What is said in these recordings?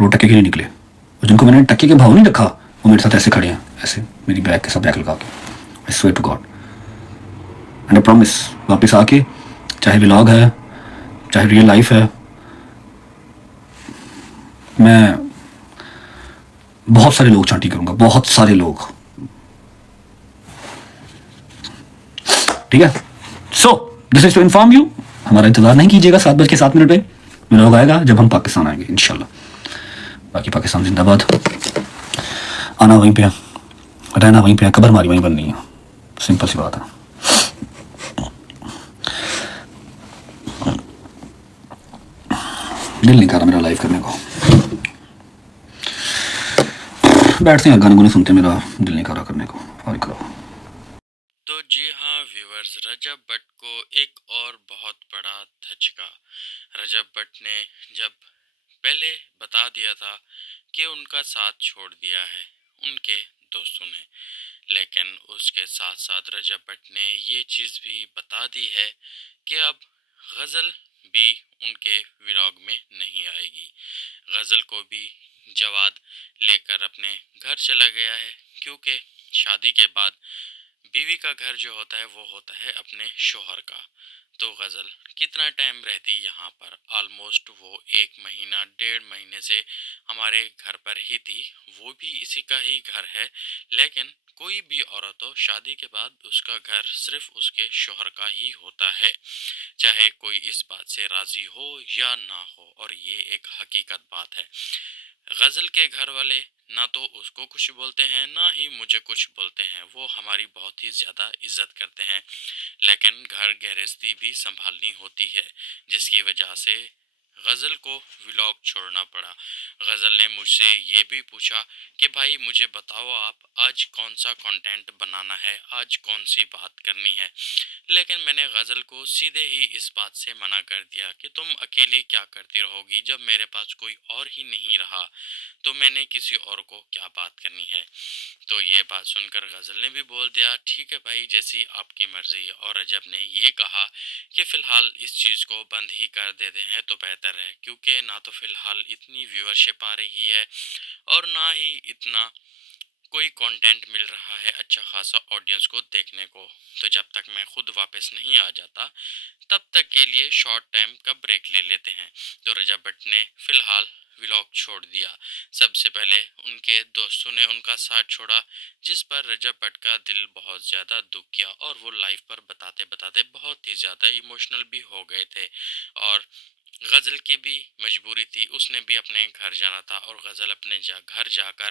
और वो टक्के के लिए निकले, और जिनको मैंने टक्के के भाव नहीं रखा वो मेरे साथ ऐसे खड़े हैं, ऐसे मेरी बैग के साथ बैग लगा के। I swear to God and I promise, वापस आके चाहे व्लॉग है चाहे रियल लाइफ है, मैं बहुत सारे लोग चांटी करूंगा, बहुत सारे लोग, ठीक है। So this is to inform you, हमारा इंतजार नहीं कीजिएगा 7:07 पे, व्लॉग आएगा जब हम पाकिस्तान आएंगे इंशाल्लाह। बाकी पाकिस्तान जिंदाबाद, आना वहीं पे है, रहना वहीं पे है, कब्र हमारी वहीं बननी है, सिंपल सी बात है। दिल नहीं कर रहा मेरा लाइव करने को, बैठते हैं गाने गुने सुनते, मेरा दिल नहीं कर रहा करने को, और करो। तो जी हाँ व्यूवर्स, रजब भट्ट को एक और बहुत बड़ा धचका। रजब भट्ट ने जब पहले बता दिया था कि उनका साथ छोड़ दिया है उनके दोस्तों ने, लेकिन उसके साथ साथ रजब भट्ट ने ये चीज़ भी बता दी है कि अब गज़ल भी उनके व्लॉग में नहीं आएगी। गज़ल को भी जवाद लेकर अपने घर चला गया है, क्योंकि शादी के बाद बीवी का घर जो होता है वो होता है अपने शोहर का। तो गज़ल कितना टाइम रहती यहाँ पर, ऑलमोस्ट वो 1 महीना 1.5 महीने से हमारे घर पर ही थी, वो भी इसी का ही घर है। लेकिन कोई भी औरत हो, शादी के बाद उसका घर सिर्फ उसके शोहर का ही होता है, चाहे कोई इस बात से राज़ी हो या ना हो, और ये एक हकीकत बात है। गज़ल के घर वाले ना तो उसको कुछ बोलते हैं ना ही मुझे कुछ बोलते हैं, वो हमारी बहुत ही ज़्यादा इज्जत करते हैं, लेकिन घर गृहस्थी भी संभालनी होती है, जिसकी वजह से गज़ल को व्लॉग छोड़ना पड़ा। गज़ल ने मुझसे ये भी पूछा कि भाई मुझे बताओ आप आज कौन सा कंटेंट बनाना है, आज कौन सी बात करनी है, लेकिन मैंने गज़ल को सीधे ही इस बात से मना कर दिया कि तुम अकेली क्या करती रहोगी, जब मेरे पास कोई और ही नहीं रहा तो मैंने किसी और को क्या बात करनी है। तो ये बात सुनकर गज़ल ने भी बोल दिया ठीक है भाई, जैसी आपकी मर्ज़ी। और रजब ने ये कहा कि फ़िलहाल इस चीज़ को बंद ही कर देते हैं तो बेहतर है, क्योंकि ना तो फ़िलहाल इतनी व्यूअरशिप आ रही है और ना ही इतना कोई कंटेंट मिल रहा है अच्छा खासा ऑडियंस को देखने को। तो जब तक मैं खुद वापस नहीं आ जाता तब तक के लिए शॉर्ट टाइम का ब्रेक ले लेते हैं। तो रजब भट्ट ने फ़िलहाल व्लॉग छोड़ दिया। सबसे पहले उनके दोस्तों ने उनका साथ छोड़ा, जिस पर रजब भट्ट का दिल बहुत ज़्यादा दुख गया और वो लाइव पर बताते बताते बहुत ही ज़्यादा इमोशनल भी हो गए थे। और गज़ल की भी मजबूरी थी, उसने भी अपने घर जाना था, और गज़ल अपने घर जाकर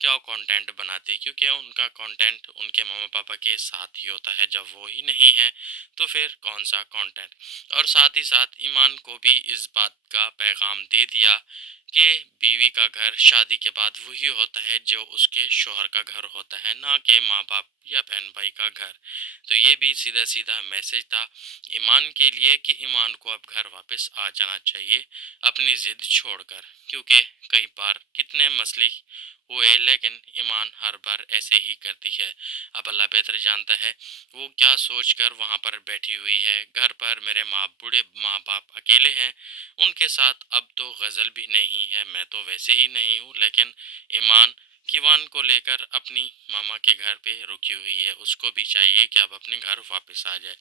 क्या कंटेंट बनाती, क्योंकि उनका कंटेंट उनके मामा पापा के साथ ही होता है, जब वो ही नहीं है तो फिर कौन सा कंटेंट। और साथ ही साथ ईमान को भी इस बात का पैगाम दे दिया कि बीवी का घर शादी के बाद वही होता है जो उसके शोहर का घर होता है, ना कि माँ बाप या बहन भाई का घर। तो ये भी सीधा सीधा मैसेज था ईमान के लिए कि ईमान को अब घर वापस आ जाना चाहिए अपनी ज़िद छोड़कर, क्योंकि कई बार कितने मसले हुए लेकिन ईमान हर बार ऐसे ही करती है। अब अल्लाह बेहतर जानता है वो क्या सोच कर वहाँ पर बैठी हुई है। घर पर मेरे बूढ़े माँ बाप अकेले हैं, उनके साथ अब तो गज़ल भी नहीं है, मैं तो वैसे ही नहीं हूँ, लेकिन ईमान किवान को लेकर अपनी मामा के घर पे रुकी हुई है, उसको भी चाहिए कि अब अपने घर वापस आ जाए।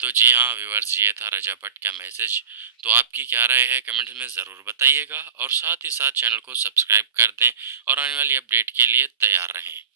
तो जी हाँ व्यूअर्स, ये था रजब भट्ट का मैसेज। तो आपकी क्या राय है कमेंट्स में ज़रूर बताइएगा, और साथ ही साथ चैनल को सब्सक्राइब कर दें और आने वाली अपडेट के लिए तैयार रहें।